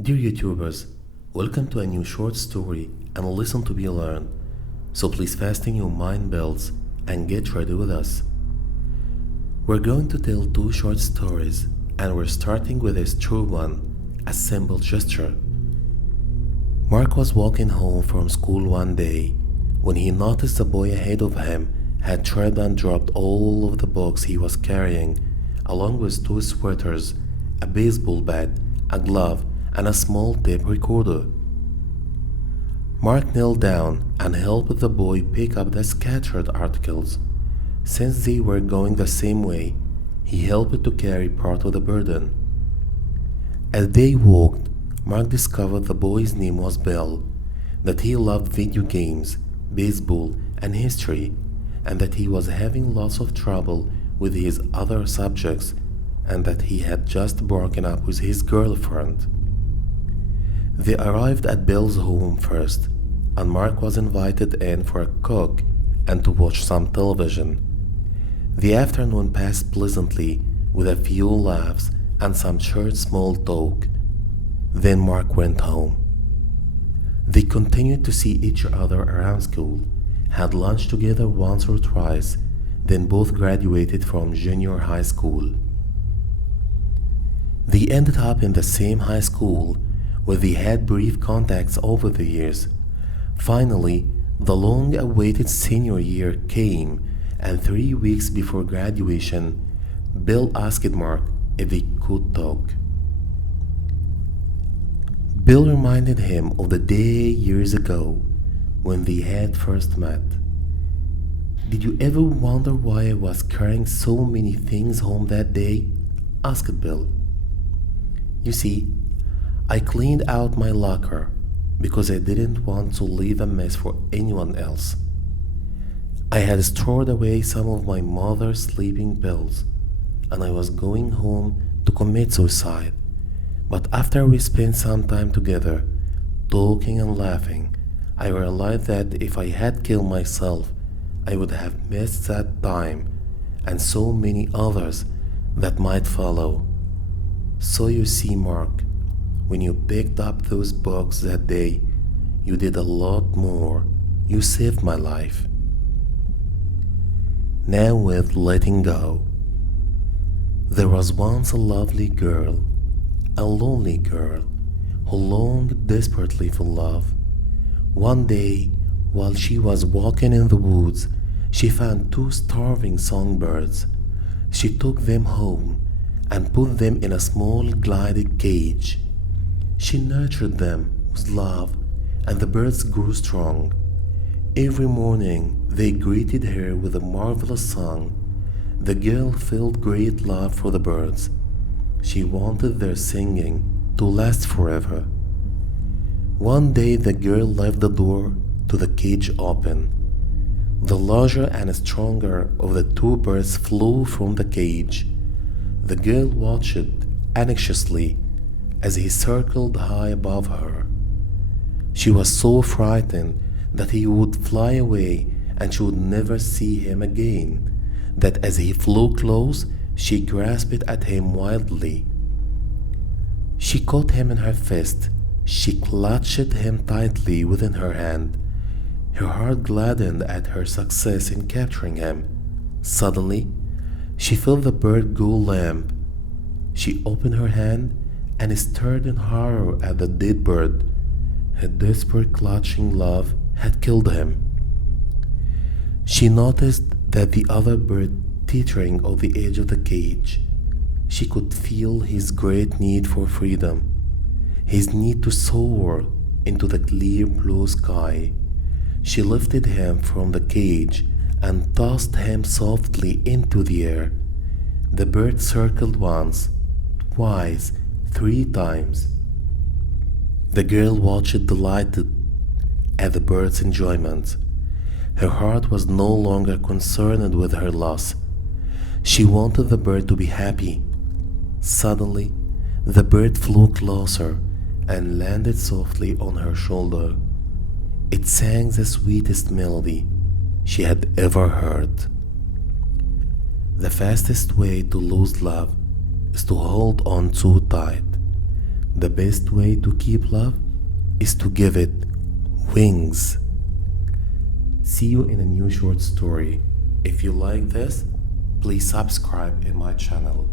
Dear YouTubers, welcome to a new short story and a lesson to be learned. So please fasten your mind belts and get ready with us. We're going to tell two short stories and we're starting with this true one, a simple gesture. Mark was walking home from school one day when he noticed the boy ahead of him had tripped and dropped all of the books he was carrying, along with two sweaters, a baseball bat, a glove, and a small tape recorder. Mark knelt down and helped the boy pick up the scattered articles. Since they were going the same way, he helped to carry part of the burden. As they walked, Mark discovered the boy's name was Bill, that he loved video games, baseball, and history, and that he was having lots of trouble with his other subjects, and that he had just broken up with his girlfriend. They arrived at Bill's home first, and Mark was invited in for a cook and to watch some television. The afternoon passed pleasantly with a few laughs and some short small talk. Then Mark went home. They continued to see each other around school, had lunch together once or twice, then both graduated from junior high school. They ended up in the same high school where they had brief contacts over the years. Finally, the long-awaited senior year came, and 3 weeks before graduation, Bill asked Mark if they could talk. Bill reminded him of the day years ago when they had first met. "Did you ever wonder why I was carrying so many things home that day?" asked Bill. "You see, I cleaned out my locker because I didn't want to leave a mess for anyone else. I had stored away some of my mother's sleeping pills, and I was going home to commit suicide. But after we spent some time together, talking and laughing, I realized that if I had killed myself, I would have missed that time and so many others that might follow. So you see, Mark, when you picked up those books that day, you did a lot more. You saved my life." Now with letting go. There was once a lovely girl, a lonely girl, who longed desperately for love. One day, while she was walking in the woods, she found two starving songbirds. She took them home and put them in a small glided cage. She nurtured them with love, and the birds grew strong. Every morning they greeted her with a marvelous song. The girl felt great love for the birds. She wanted their singing to last forever. One day the girl left the door to the cage open. The larger and stronger of the two birds flew from the cage. The girl watched anxiously as he circled high above her. She was so frightened that he would fly away and she would never see him again, that as he flew close, she grasped at him wildly. She caught him in her fist. She clutched him tightly within her hand. Her heart gladdened at her success in capturing him. Suddenly, she felt the bird go limp. She opened her hand and stared in horror at the dead bird. Her desperate clutching love had killed him. She noticed that the other bird teetering on the edge of the cage. She could feel his great need for freedom, his need to soar into the clear blue sky. She lifted him from the cage and tossed him softly into the air. The bird circled once, twice, 3 times. The girl watched delighted at the bird's enjoyment. Her heart was no longer concerned with her loss. She wanted the bird to be happy. Suddenly, the bird flew closer and landed softly on her shoulder. It sang the sweetest melody she had ever heard. The fastest way to lose love is to hold on too tight. The best way to keep love is to give it wings. See you in a new short story. If you like this, please subscribe in my channel.